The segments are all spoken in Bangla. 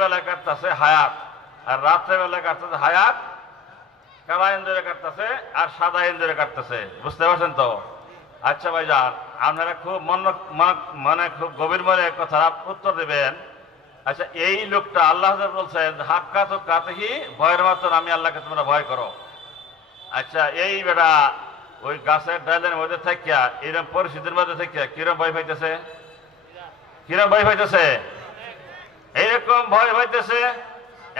বেলায় কাটতেছে হায়াত, আর রাত্রে বেলায় কাটতেছে হায়াত কালা ইন্দুরে কাটতেছে, আর সাদা ইন্দুরে কাটতেছে। বুঝতে পারছেন তো? আচ্ছা ভাইজান, আপনারা খুব মানে খুব গভীর মনে কথা উত্তর দেবেন। আচ্ছা, এই লোকটা আল্লাহ বলছেন হাক্কা তো কাতেহি, ভয়ের মতন আমি আল্লাহকে তোমরা ভয় করো। আচ্ছা, এই বেটা ওই গাছের ডালের মধ্যে থাকিয়া এরকম পরিস্থিতির মধ্যে থাকিয়া কিরম ভয় পাইতেছে? কিরম ভয় পাইতেছে? এইরকম ভয় পাইতেছে,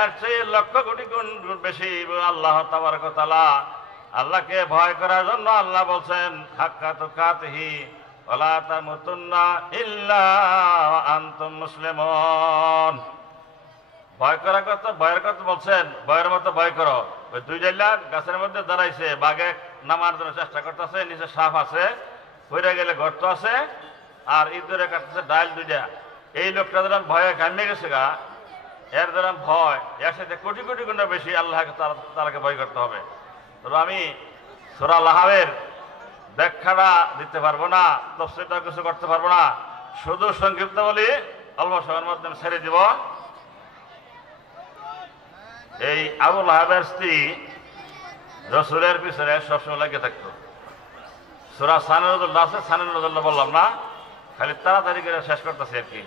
এর চেয়ে লক্ষ কোটি গুণ বেশি আল্লাহ তাবারক ওয়া তাআলা আল্লাহকে ভয় করার জন্য আল্লাহ বলছেন হাক্কা তুকাতিহি ওয়ালা তামুতুন্না ইল্লা ওয়া আনতুম মুসলিমুন। ভয় করার কথা, ভয়ের কথা বলছেন, ভয়ের মতো ভয় করো। ওই দুই জাইলা গাছের মধ্যে দাঁড়াইছে, বাঘে নামার জন্য চেষ্টা করতেছে, নিচে সাপ আছে, পড়ে গেলে গর্ত আছে, আর ইঁদুরে কাটতেছে ডাল দুইটা। এই লোকটা যেন ভয়ে ঘামিয়ে গেছে গা, এর দ্বারা ভয়, এর সাথে কোটি কোটি গুণ বেশি আল্লাহকে তারাকে ভয় করতে হবে। তবে আমি সূরা লাহাবের ব্যাখ্যাটা দিতে পারবো না, তফসিরটা কিছু করতে পারবো না, শুধু সংক্ষিপ্ত বলি, অল্প সময়ের মধ্যে ছেড়ে দিব। এই আবু লাহাবের স্ত্রী রাসূলের পিছনে সবসময় লেগে থাকতো। সূরা সানানুল্লাহ আছে, সানানুল্লাহ বললাম না, খালি তাড়াতাড়ি করে শেষ করতেছে আর কি।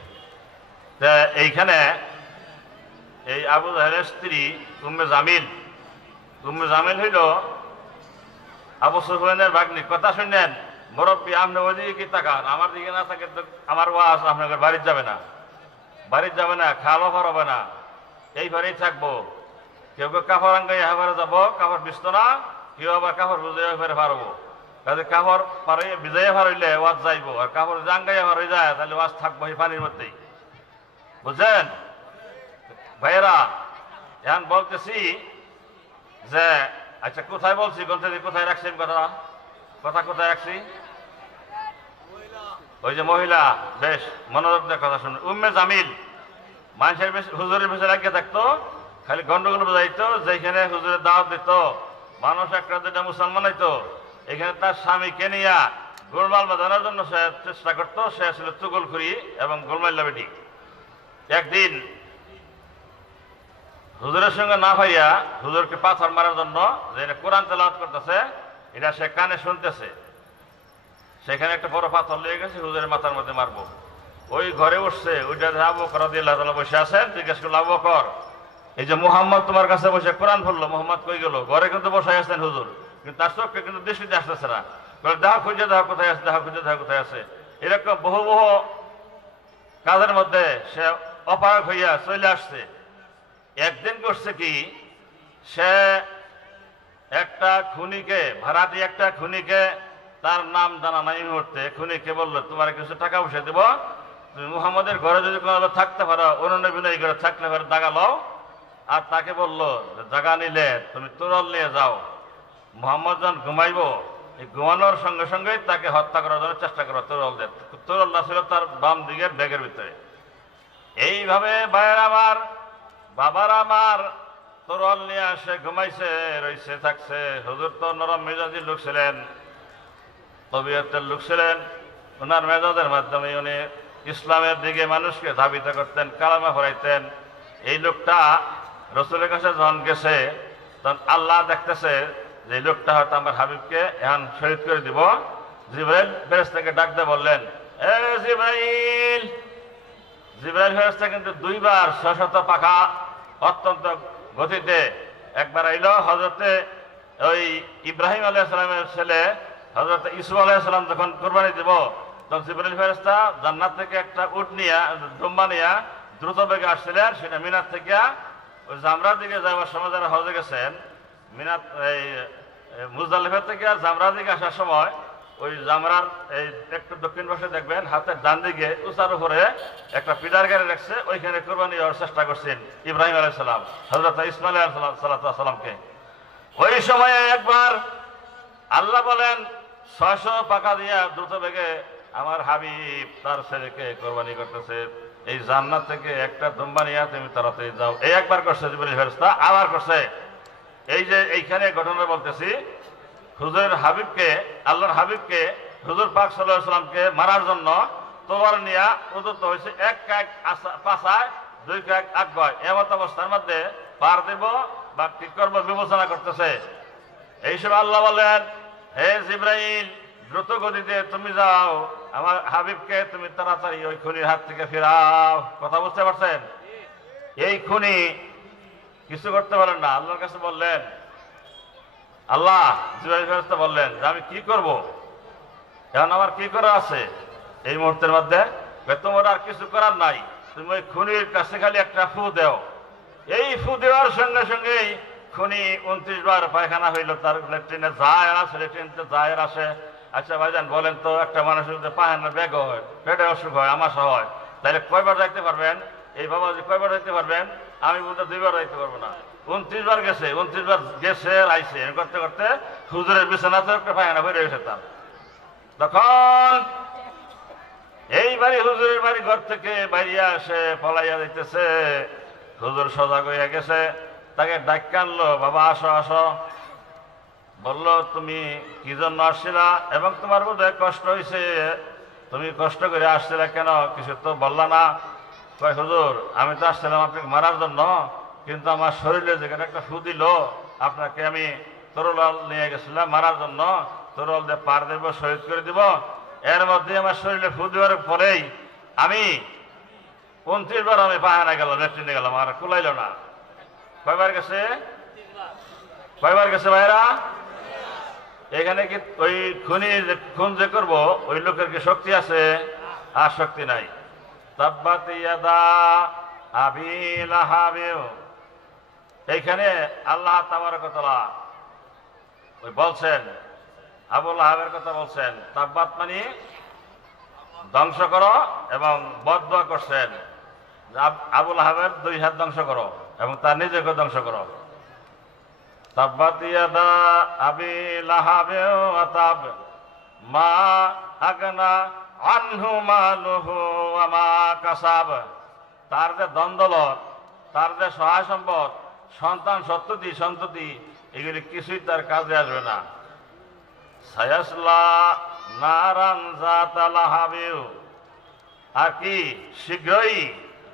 এইখানে এই আবু জাহেলের স্ত্রী উম্মে জামিল হইল আবু সুফিয়ানের ভাগ্নি। কথা শুনলেন, মুরব্বী আপনি ওইদিকে কি তাকান, আমার দিকে না থাকে তো আমার ওয়াজ আপনাদের বাড়িতে যাবে না, খাওয়া হবে না, এই ঘরেই থাকবো। কেউ কেউ কাপড় আঙ্গাই হাফারে যাবো, কাপড় বিস্ত না, কেউ আবার কাপড় বুঝে ফেরে পারবো। কাজে কাপড় পারে ভিজাইয়া পারইলে ওয়াজ যাইবো, আর কাপড় জাঙ্গাইয়া পারই যায় তাহলে ওয়াজ থাকবো এই পানির মধ্যেই। বুঝছেন ভাইয়েরা? এখন বলতেছি যে আচ্ছা কোথায় বলছি, কোথায় রাখছি কথা কোথায় রাখছি? ওই যে মহিলা, বেশ মনোযোগ দিয়ে কথা শুনুন। উম্মে জামিল মানুষের হুজুরের পিছনে লাগিয়ে থাকতো, খালি গন্ডগোল বোঝাইতো। যেখানে হুজুরের দাওয়াত দিত, মানুষ একটা দুটা মুসলমান হইতো, এখানে তার স্বামীকে নিয়ে গোলমাল বাঁধানোর জন্য সে চেষ্টা করতো। সে ছিল চুগলখুরি এবং গোলমাল্লা বেটি। একদিন হুজুরের সঙ্গে না ভাইয়া হুজুরকে পাথর মারার জন্য যে কোরআন তেলাওয়াত করতেছে, এটা সে কানে শুনতেছে, সেখানে একটা বড় পাথর লেগে গেছে, হুজুরের মাথার মধ্যে মারবো। ওই ঘরে উঠছে, ওইটা আবু বকর রাদিয়াল্লাহু তাআলা বসে আছেন। জিজ্ঞেস করলো, আবু বকর, এই যে মুহাম্মদ তোমার কাছে বসে কোরআন পড়লো, মুহাম্মদ কই গেল? ঘরে কিন্তু বসাই আছেন হুজুর, কিন্তু তার চোখে কিন্তু দৃষ্টিতে আসতেছে না। দেহা খুঁজে দেহা কোথায় আছে, দেহা খুঁজে দেহা কোথায় আছে। এরকম বহু কাজের মধ্যে সে অপারগ হইয়া চলে আসছে। একদিন করছে কি, সে একটা খুনিকে, ভাড়াটি একটা খুনিকে, তার নাম জানা নাই মুহূর্তে, খুনিকে বললো তোমার কিছু টাকা পয়সা দেব, তুমি মুহাম্মদের ঘরে যদি কোনো থাকতে পারো, অন্য বিনয় ঘরে থাকলে পারো, জাগা লও। আর তাকে বললো জাগা নিলে তুমি তোরল নিয়ে যাও, মুহাম্মদ যখন ঘুমাইবো, এই ঘুমানোর সঙ্গে সঙ্গে তাকে হত্যা করার জন্য চেষ্টা করো। তোরল্লা ছিল তার বাম দিকের ব্যাগের ভিতরে। এইভাবে ভাইয়ের আমার, বাবার আমার তোরল নিয়ে আসে, ঘুমাইছে, রইছে, থাকছে। হুজুর তো নরম মেজাজি লোক ছিলেন, তবিয়তের লোক ছিলেন। ওনার মেজাজের মাধ্যমে উনি ইসলামের দিকে মানুষকে ধাবিত করতেন, কালামা পড়াইতেন। এই লোকটা রসুলের কাছে যখন গেছে, তখন আল্লাহ দেখতেছে যে লোকটা হয়তো আমার হাবিবকে এখন শহীদ করে দিব। জিবরাইল ফেরেশতাকে ডাক দিয়ে বললেন, এ জিবরাইল। জিবরাইল ফেরেশতা কিন্তু দুইবার ৬০০ পাখা অত্যন্ত গতিতে একবার আইল। হযরতে ওই ইব্রাহিম আলাইহিস সালামের ছেলে হযরত ইসুফ আলাইহিস সালাম যখন কুরবানি দিব, তখন জিবরাইল ফেরেশতা জান্নাত থেকে একটা উট নিয়ে, দুম্বা নিয়ে দ্রুত বেগে আসছিলেন। সেটা মিনার থেকে ওই জামরার দিকে যাওয়ার সময়, যারা হজে গেছেন, মিনাত এই মুজদালিফা থেকে জামরার দিকে আসার সময় ওই জামরার এই একটু দক্ষিণ পাশে দেখবেন হাতের ডান দিকে উঁচার উপরে একটা পিলার গাড়ি রাখছে, ওইখানে কোরবানি দেওয়ার চেষ্টা করছেন ইব্রাহিম আলাইহিস সালাম হযরত ইসমাঈল আলাইহিস সালামকে। ওই সময়ে একবার আল্লাহ বলেন ৬০০ পাখা দিয়া দ্রুত বেগে আমার হাবিব তার ছেলেকে কোরবানি করতেছে, এই জান্নাত থেকে একটা দুম্বা নিয়ে তুমি তাড়াতাড়ি যাও। এই একবার করছে জিবরাইল ফেরেশতা, আবার করছে। এই যে এইখানে ঘটনা বলতেছি, হুজুরের হাবিবকে, আল্লাহর হাবিবকে, হুজুর পাক সাল্লাল্লাহু আলাইহি ওয়াসাল্লামকে মারার জন্য তলোয়ার নিয়ে প্রদত্ত হয়েছে। এক পাশায় দুই কাক আগ গয় এমত অবস্থার মধ্যে পার দেব বা কি করবো বিবেচনা করতেছে। এই সময় আল্লাহ বলেন, হে জিব্রাইল, দ্রুত গতিতে তুমি যাও, আমার হাবিবকে তুমি তাড়াতাড়ি ওই খুনির হাত থেকে ফিরাও। কথা বুঝতে পারছেন? এই খুনি কিছু করতে পারেন না, আল্লাহর কাছে বললেন, আল্লাহ জিব্রাইল ফেরেশতা বললেন যে আমি কি করব, এখন আমার কি করা আছে এই মুহূর্তের মধ্যে? তোমার আর কিছু করার নাই, তুমি ওই খুনির কাছে খালি একটা ফু দেও। এই ফু দেওয়ার সঙ্গে সঙ্গেই খুনি 29 বার পায়খানা হইল, তার ল্যাট্রিনে যায় আসে, ল্যাট্রিনতে যায় আসে। আচ্ছা ভাইজান বলেন তো, একটা মানুষের যদি পায়খানার ব্যাগ হয়, পেটে অসুখ হয়, আমাশা হয়, তাহলে কয়বার যাইতে পারবেন? এই বাবাজি কয়বার যাইতে পারবেন? আমি বলতে 2 বার যাইতে পারবো না। 29 বার গেছে, 29 বার গেছে আইসে, করতে করতে হুজুরের বিছানাতে একটা পায়খানা বেড়ে গেছে তার। তখন এইবারই হুজুরের বাড়ি ঘর থেকে বাইরে আসে, পলাইয়া যাইতেছে। হুজুর সজাগ হইয়া গেছে, তাকে ডাক্কা আনলো, বাবা আসো আসো। বললো, তুমি কি জন্য আসছিলা এবং তোমার বোধহয় কষ্ট হয়েছে, তুমি কষ্ট করে আসছিলা কেন, কিছু তো বললা না। কয়, হুজুর আমি তো আসছিলাম আপনাকে মারার জন্য, কিন্তু আমার শরীরে যেখানে একটা ফু দিল, আপনাকে আমি তরল নিয়ে গেছিলাম মারার জন্য, তরল দিয়ে পার দেব, শহীদ করে দিব। এর মধ্যে আমার শরীরে ফু দেওয়ার পরেই আমি 29 বার আমি পায়খানা গেলাম, ল্যাট্রিনে গেলাম, আর কুলাইল না। কয়বার গেছে? কয়বার গেছে ভাইরা? এখানে কি ওই খুন যে করবো ওই লোকের কি শক্তি আছে? আর শক্তি নাই। তাব্বাত ইয়াদা আবি লাহাব, এইখানে আল্লাহ তাবারক ওয়া তাআলা ওই বলছেন, আবু লাহাবের কথা বলছেন। তাব্বাত মানে ধ্বংস করো, এবং বদদুয়া করছেন আবু লাহাবের 2 হাত ধ্বংস করো এবং তার নিজেকে ধ্বংস করো। তাব্বাত ইয়াদা আবি লাহাব ওয়া তাব মা আগনা আনহু মালুহু ওয়া মা কাসাব। তার যে দ্বন্দ্বলত, তার যে সহায় সম্পদ, সন্তান সন্ততি এগুলি কিছুই তার কাজে আসবে না। সায়াসলা নারান যাতা লাহাবিউ, আর কি শীঘ্রই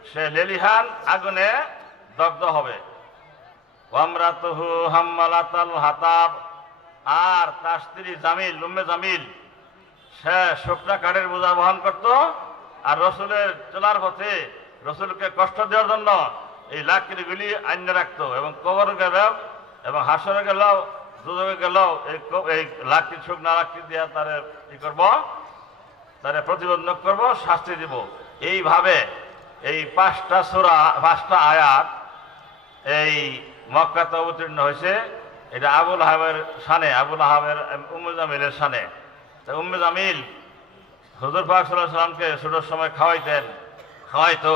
সে লেলিহান আগুনে দগ্ধ হবে। ওয়ামরাতুহু হাম্মালাতাল হাতাব, আর তার স্ত্রী জামিল, উম্মে জামিল, সে শুকনা কাঠের বোঝা বহন করত, আর রসুলের চলার পথে রসুলকে কষ্ট দেওয়ার জন্য এই লাকড়িগুলি আইনে রাখতো, এবং কবরে গেলেও এবং হাসরে গেলেও দুজকে গেলেও এই লাকড়ি, শুকনা লাকড়ি দিয়ে তারে কি করবো, তারে প্রতিবন্ধক করব, শাস্তি দিব। এইভাবে এই 5টা সূরা, 5টা আয়াত এই মক্কাতে অবতীর্ণ হয়েছে। এটা আবু লাহাবের শানে, আবু লাহাবের উম্মে জামিলের শানে। উম্মে জামিল হুজুর পাক সাল্লাল্লাহু আলাইহি ওয়াসাল্লামকে ছোটোর সময় খাওয়াইতো,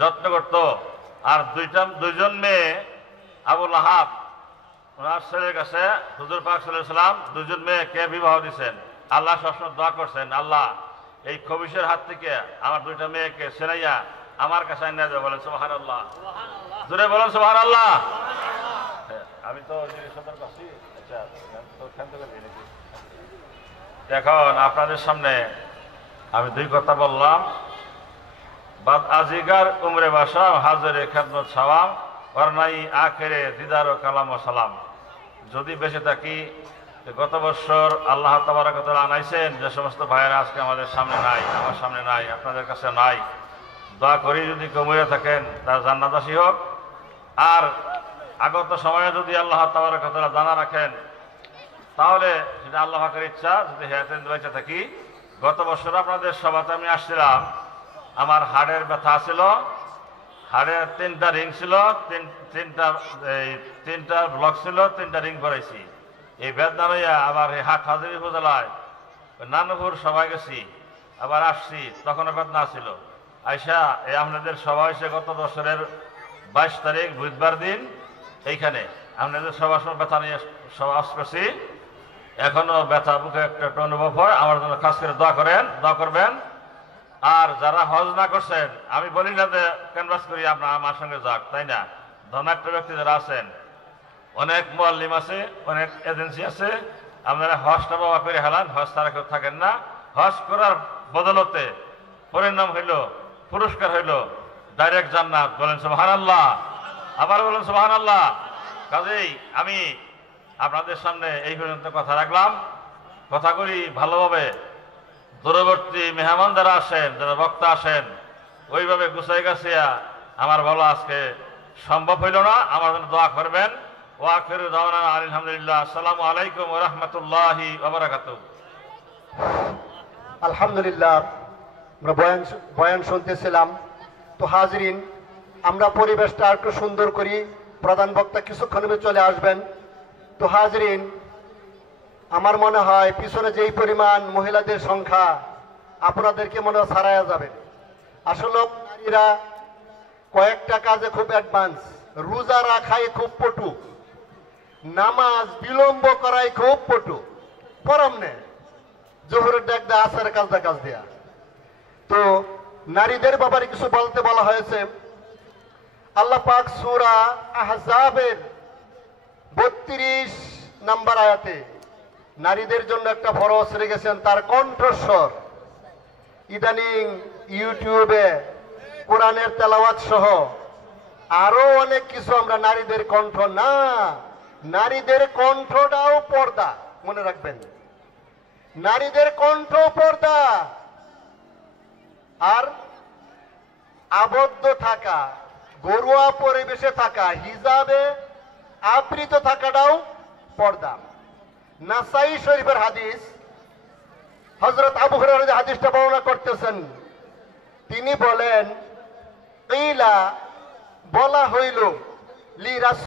যত্ন করতো। আর 2জন মেয়ে আবু লাহাব ওনার ছেলের কাছে হুজুর পাক সাল্লাল্লাহু আলাইহি ওয়াসাল্লাম 2জন মেয়েকে বিবাহ দিচ্ছেন। আল্লাহ সবসময় দোয়া করছেন, আল্লাহ এই খবিশের হাত থেকে আমার 2টা মেয়েকে সেনাইয়া আমার কাছে নিয়ে যাবে। বলেন সুবহানাল্লাহ, জোরে বলেন সুবহানাল্লাহ। আমি তো সতর্ক আছি। আচ্ছা, এখন আপনাদের সামনে আমি 2 কথা বললাম। বাদ আজিগার উমরে বাসা হাজরে খেদমত সালাম ওরনাই আখেরে দিদার ও কালাম ও সালাম। যদি বেঁচে থাকি, গত বছর আল্লাহ তাবারক ওয়া তাআলা আনাইছেন যে সমস্ত ভাইয়েরা আজকে আমাদের সামনে নাই, আমার সামনে নাই, আপনাদের কাছে নাই, দোয়া করি যদি কেউ মরে থাকেন তার জান্নাতবাসী হোক। আর আগত সময়ে যদি আল্লাহ তাবারক ওয়া তাআলা জানা রাখেন, তাহলে সেটা আল্লাহ পাকের ইচ্ছা, যদি হেয়াতেন বেঁচে থাকি। গত বছর আপনাদের সভাতে আমি আসছিলাম, আমার হাড়ের ব্যথা ছিল, হাড়ের 3টা রিং ছিল, 3টা ব্লক ছিল, 3টা রিং করাইছি। এই বেদনা লইয়া আবার এই হাট হাজির উপজেলায় নানুপুর সবাই গেছি, আবার আসছি, তখনও বেদনা ছিল। আইসা এই আপনাদের সভা হয়েছে গত বছরের 22 তারিখ বুধবার দিন, এইখানে আপনাদের সবার সময় ব্যথা নিয়ে সভা করছি। এখনো ব্যথা বুকে একটা অনুভব হয়। আমার জন্য খাস করে দোয়া করবেন। আর যারা হজ না করছেন, আমি বলি না যে ক্যানভাস করি আপনার আমার সঙ্গে যাক, তাই না। ধনাঢ্য ব্যক্তি যারা আছেন, অনেক মুআল্লিম আছে, অনেক এজেন্সি আছে, আপনারা হজটা বাবা করে হেলান, হজ তারা কেউ থাকেন না। হজ করার বদলতে পরিণাম হইল, পুরস্কার হইল ডাইরেক্ট জান্নাত। বলেন সুবহানাল্লাহ, আবার বলেন সুবহানাল্লাহ। কাজেই আমি আপনাদের সামনে এই পর্যন্ত কথা রাখলাম। কথাগুলি ভালোভাবে দূরবর্তী মেহমান যারা আসেন, যারা বক্তা আসেন, ওইভাবে গুছাই গাছিয়া আমার বলা আজকে সম্ভব হইল না। আমার জন্য দোয়া করবেন। ওয়া আখিরু দাওয়ানা আলহামদুলিল্লাহ। আসসালামু আলাইকুম ওয়া রাহমাতুল্লাহি ওয়া বারাকাতুহু। আলহামদুলিল্লাহ, আমরা বয়ান শুনতেছিলাম। তো হাজরিন, আমরা পরিবেশটা একটু সুন্দর করি। প্রধান বক্তা কিছুক্ষণে চলে আসবেন। তো হাজরিন, আমার মনে হয় পিছনে যেই পরিমাণ মহিলাদের সংখ্যা, আপনাদেরকে মনে হয় ছাড়াইয়া যাবে। আসলে নারীরা কয়েকটা কাজে খুব অ্যাডভান্স। রোজা রাখাই খুব পটু, নামাজ বিলম্ব করাই খুব পটু। পরমনে জোহরের ডাক দেয়া, আসরের কাজ দেয়া। তো নারীদের ব্যাপারে কিছু বলতে বলা হয়েছে। আল্লাহ পাক সূরা আহজাবের 32 নম্বর আয়াতে নারীদের জন্য একটা ফরজ রেখেছেন, তার কণ্ঠস্বর। ইদানিং ইউটিউবে কোরআনের তেলাওয়াত সহ আরো অনেক কিছু আমরা নারীদের কণ্ঠ না, নারীদের কণ্ঠটাও পর্দা, মনে রাখবেন। নারীদের কণ্ঠ পর্দা, আর আবদ্ধ থাকা, ঘরোয়া পরিবেশে থাকা, হিজাবে আবৃত থাকাটাও পর্দা। নাসাই শরীফের হাদিস, হযরত আবু হুরায়রা হাদিসটা বর্ণনা করতেছেন। তিনি বলেন, কিলা, বলা হইল, লি রাসূল